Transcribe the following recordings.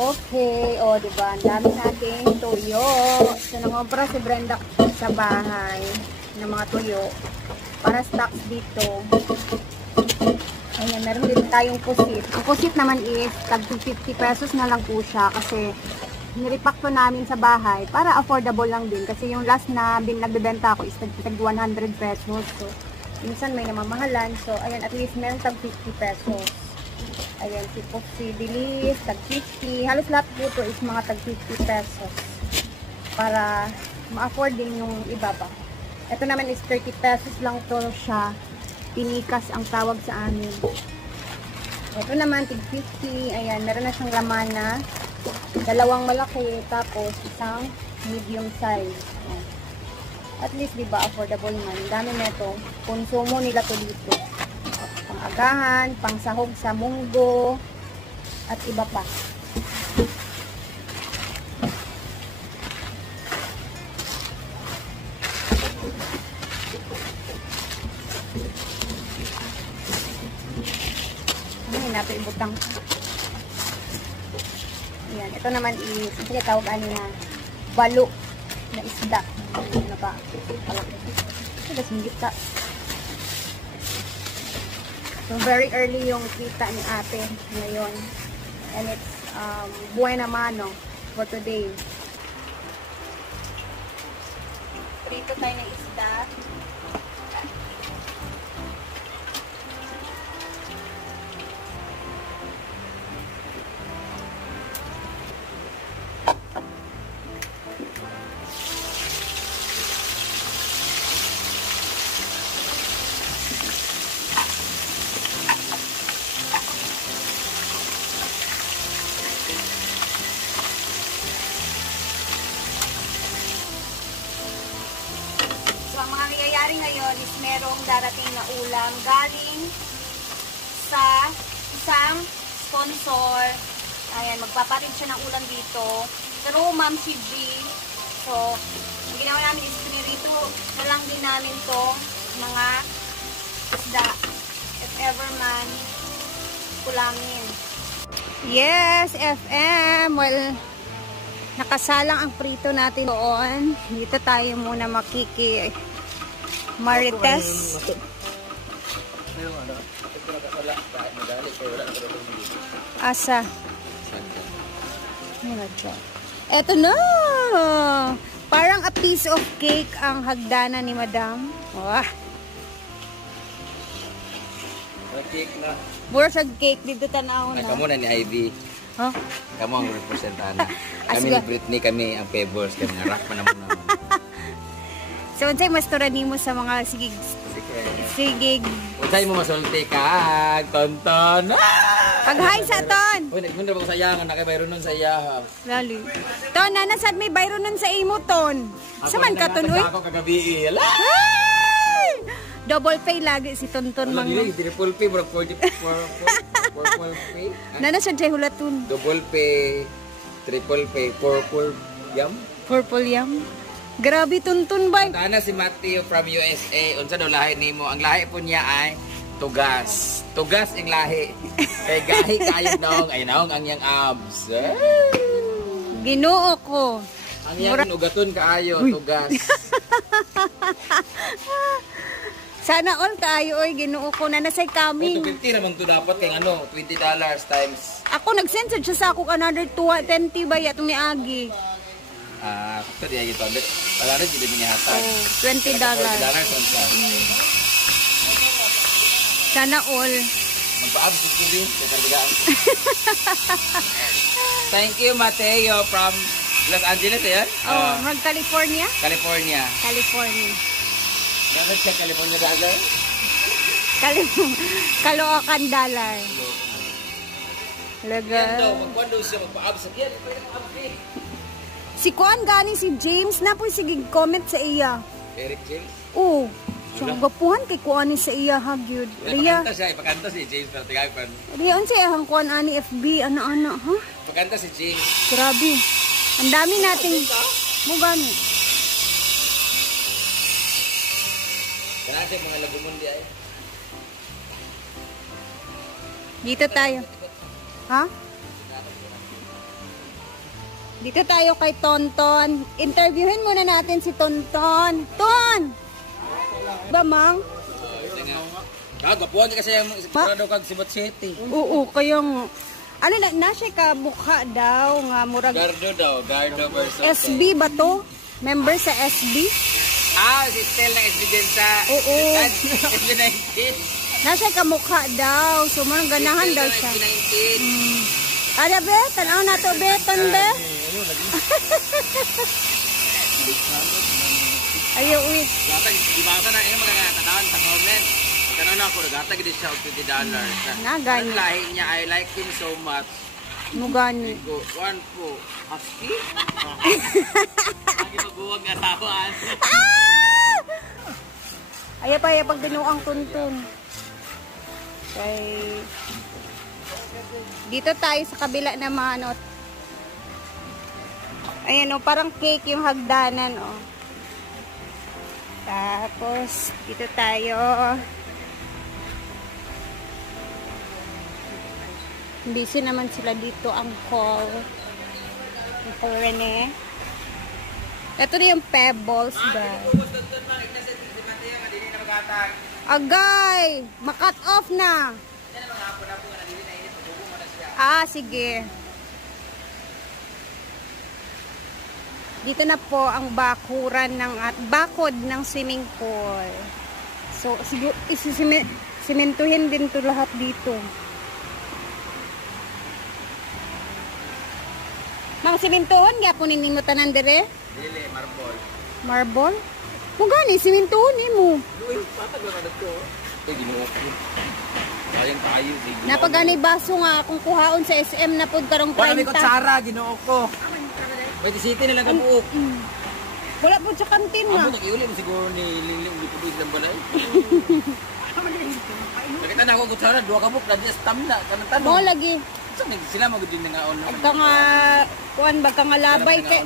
Okay, o diba, ang dami nating tuyo. So, nangompra si Brenda sa bahay ng mga tuyo para stocks dito. Ayan, meron din tayong pusit. Ang pusit naman is tag 50 pesos na lang po siya kasi nirepack to namin sa bahay para affordable lang din. Kasi yung last na nagbebenta ako is tag 100 pesos. So, minsan may namamahalan. So, ayan, at least meron tag 50 pesos. Ayan, si Bilis, tag 50. Halos lahat po ito is mga tag 50 pesos. Para ma-afford din yung iba pa. Ito naman is 30 pesos lang to siya. Pinikas ang tawag sa amin. Ito naman, tig 50. Ayan, meron na siyang laman na dalawang malaki, tapos isang medium size. Ayan. At least, diba, affordable naman. Dami na ito. Konsumo nila to dito. Pang-agahan, pang-sahog sa munggo, at iba pa. Natin ibutang. Ayan, ito naman is, sige tawag ano na, balo na isda. Ano ba? Ito, singgit ka. So, very early yung kita ni ate ngayon. And it's buena mano for today. Prito tayo ng isda. Ngayon is merong darating na ulam galing sa isang sponsor. Ayan, magpaparin siya ng ulam dito through Ma'am si G. So, ang ginawa namin is pinirito na lang din namin to mga isda if ever man kulangin. Yes, FM. Well, nakasalang ang prito natin doon. Dito tayo muna makiki Marites. Asa? Eto na! Parang a piece of cake ang hagdanan ni Madam. Wah! Cake na. Mura sa cake dito tanaw na. Kamu na ni Ivy. Huh? Kamu ang representana. Kami ni Britney, kami ang favors. Kami nga rock pa naman naman. So, unsay mas nimo sa mga sigig? Sigig. Unsay mo masulti ka? Tonton. Pag-hi sa ton. Uy, nagmunda ba ko sa iyahan? Nakay nun sa iyahan. Lali. Ton, nanasad may bayro nun sa imo, ton. Saman ka, ton, uy? Ako kagabi. Double pay lagi si Tonton. Lagi, triple pay. Bro, 40 pay. Nanasad siya hulatun. Double pay. Triple pay. Purple yam. Purple yam. Grabe, Tuntun ba? Tana si Matthew from USA. Unsa daw lahi nimo? Ang lahi po niya ay tugas. Tugas ang lahi. Kay gahi kayo naong ay naong ang yang abs. Ginoo ko. Ang yang ugaton kaayo, tugas. Sana all kaayo oy, Ginoo ko na nasay coming. 250 naman to dapat kay ano, $20 times. Ako nag-send siya sa ako another 20 ba ya ni Agi. Ito diya gito. Wala rin, hindi minihatan. $20. Sana all. Magpa-abs ko din. Thank you, Mateo from Los Angeles, yan? From California? California. California. Gano'n siya, California dollar? Caloocan dollar. Laga. Yan daw, magpando siya, magpa-abs. Yan, magpa-abs eh. Si Kuan gani si James na po sige comment sa iya. Eric James? Oo. So gapuhan kay Kuan ni sa iya hagyud. Ria. Ipakanta si James pero tigagpan. Ria unsa ang Kuan ani FB ana-ana ha? Ipakanta si James. Grabe. Ang dami nating mo gani. Kanate mga lagumon di ay. Dito tayo. Ha? Dito tayo kay Tonton. Interviewin muna natin si Tonton. Ton! Ba, Mang? Gagapuan niya kasi yung sigurado kag Cebu City. Oo, kayong... Ano na siya ka mukha daw nga murag... Gardo versus SB ba to? Member sa SB? Si Stel ng SB din sa... Oo. SB19. Na siya ka mukha daw. So, murang ganahan daw siya. SB19. Ada be? Tanaw na to be? Ton be? Ayaw, uwi. Di ba ka na yung mga tanawan sa comment? Tanaw na ako, nagatag din siya $50. Nagani. Ang lahi niya, I like him so much. Mugani. Go, one po. Husky? Lagi magbuwag asawan. Ayaw pag binuang tuntun. Okay. Dito tayo sa kabila na manot. Ayan o, parang cake yung hagdanan o. Tapos, dito tayo. Busy naman sila dito ang call. Uncle Rene. Ito na yung pebbles, guys. Agay! Makat off na! Sige. Dito na po ang bakuran ng at bakod ng swimming pool. So, simentuhin din to lahat dito. Mang simentuhon, gapunin mo tanan dire? Dili, marble. Marble? Kung gani, simentuhon mo. Luwin, patag lang na ito. Ito, ginuha ko. Sayang tayo. Napagani baso nga akong kuhaon sa SM na pod karong 30. Wala may kutsara, ginuha ko. May City na lang ang buok. Wala po sa kantin nga. Amo, nag-iuli mo siguro ni Lingling Lipubig ng balay. Nakita na ako kutsara, 2 kabuk, na-diya stamina. Kanang Mo tanong. lagi. Sila magudin na nga on. Agka nga, kuan ba ka nga labay kay.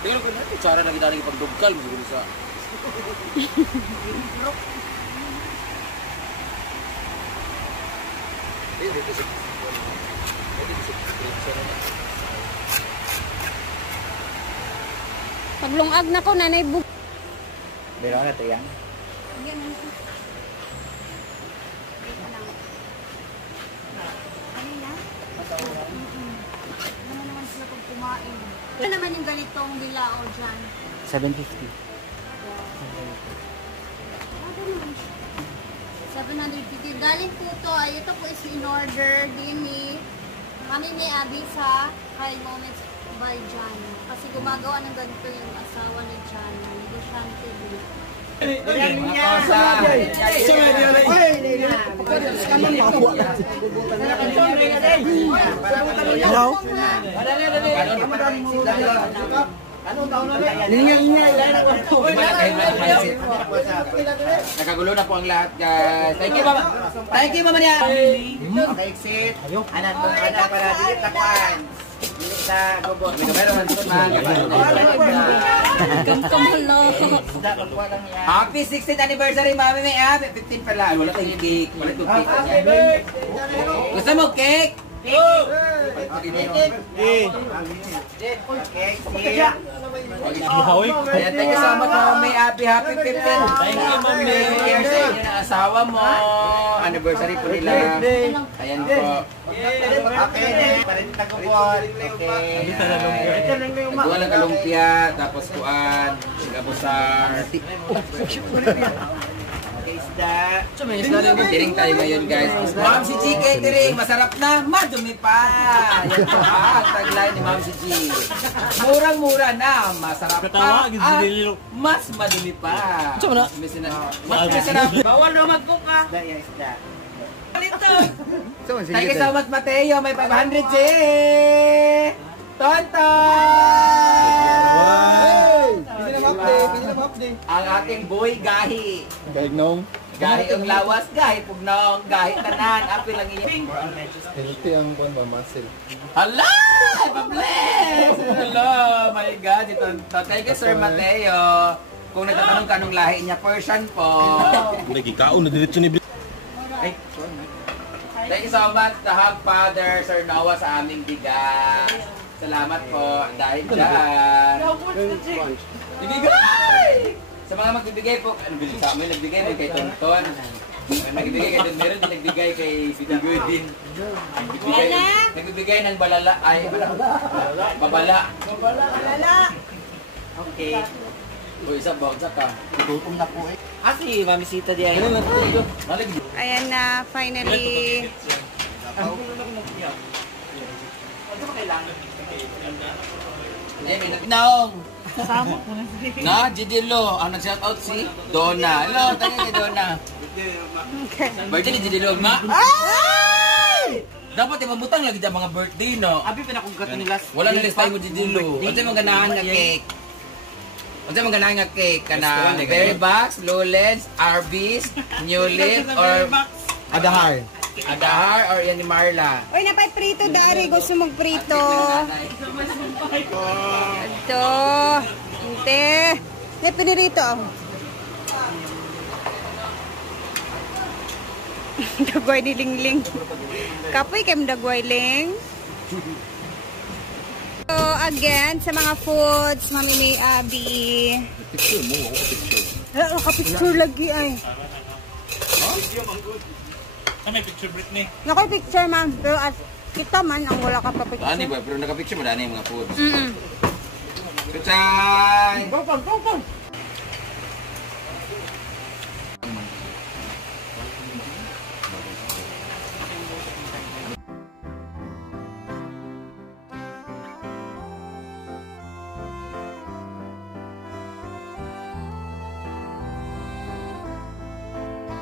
Tingnan ko na, kutsara na ginaling pagdugkal mo siguro sa... Paglungag na ko, nanay bug. Meron na ito yan. Ano naman yung ganitong bilao dyan? 750. 750. Galing po to. Ay, ito po is in order din ni Mami ni Abby sa High Moments by John. Kasi gumagawa ng ganito yung asawa ni John. Negosyante din. Nakagulo na po ang lahat, guys. Thank you, Mama. Thank you, Mama niya. Okay, exit. Anan po, anan para dilit na kuan. Dilit sa gobot. May kamera man ito, Happy 16th anniversary, Mami. May 15 pala. Wala tayong cake. Wala tayong cake. Gusto mo cake? Ayan, thank you so much, Mami. Happy 15th. Thank you, Mami. Years sa inyo ng asawa mo. Anniversary po nila. Ayan po. Okay, parin tagubon. Okay. Nagduwa lang kalumpia, tapos kuan, gabusar. Catering tayo ngayon, guys. Ma'am si G Catering, masarap na, madumi pa. Yan po ang tagline ni Ma'am si G. Murang-mura na, masarap pa, at mas madumi pa. Mas masarap. Bawal na mag-cook ka. Thank you so much, Mateo. May 500 G. Tonton! Ang ating boy gahi. Gaig nung. Gahi ang lawas, gahi pugnong, gahi tanan, apil lang iyan. Healthy ang buwan ba, muscle. Hala! Pa-bless! Hello! My God! Thank you, Sir Mateo. Kung nagtatanong ka nung lahi niya, Persian po. Nagikaon na diretso ni Ay, sorry. Thank you so much, the Hug Father, Sir Noah, sa aming bigas. Salamat po dahil dyan. Ibigay! Sa mga magbibigay po, ano bilhin sa amin, nagbigay mo kay Tonton. Nagbibigay kay Don Meron, nagbigay kay Siti Godin. Nagbibigay ng balala, ay, babala. Balala. Okay. O, isa ba? Isa ka. Itutom na po eh. Si Mami Sita diyan. Ayan na, finally. Naong! Na, Jidilo. Ang nag-shout out si Donna. Hello, tanya kay Donna. Birthday ni Jidilo, ma? Dapat ibabutang lagi dyan mga birthday, no? Abi pinakugatan nila. Wala na listay mo Jidilo. Ano yung ganahan nga cake? Ano yung ganahan nga cake? Kana Berry Box, Lowlands, Arby's, New Leaf, or Adahar. Adahar, or yan ni Marla? Uy, napay prito, Dari. Gusto magprito. Ito. Inte. May pinirito. Dagway ni Lingling. Kapoy kem dagway ling. So, again, sa mga foods, Mami ni Abby. Picture mo, ako picture. Nakapicture lagi ay. May picture Britney. Nakapicture man. Pero as kita man, ang wala ka pa picture. Dani ba? Pero nakapicture mo, dani yung mga foods. Mm-mm. Kuchay! Go, go, go!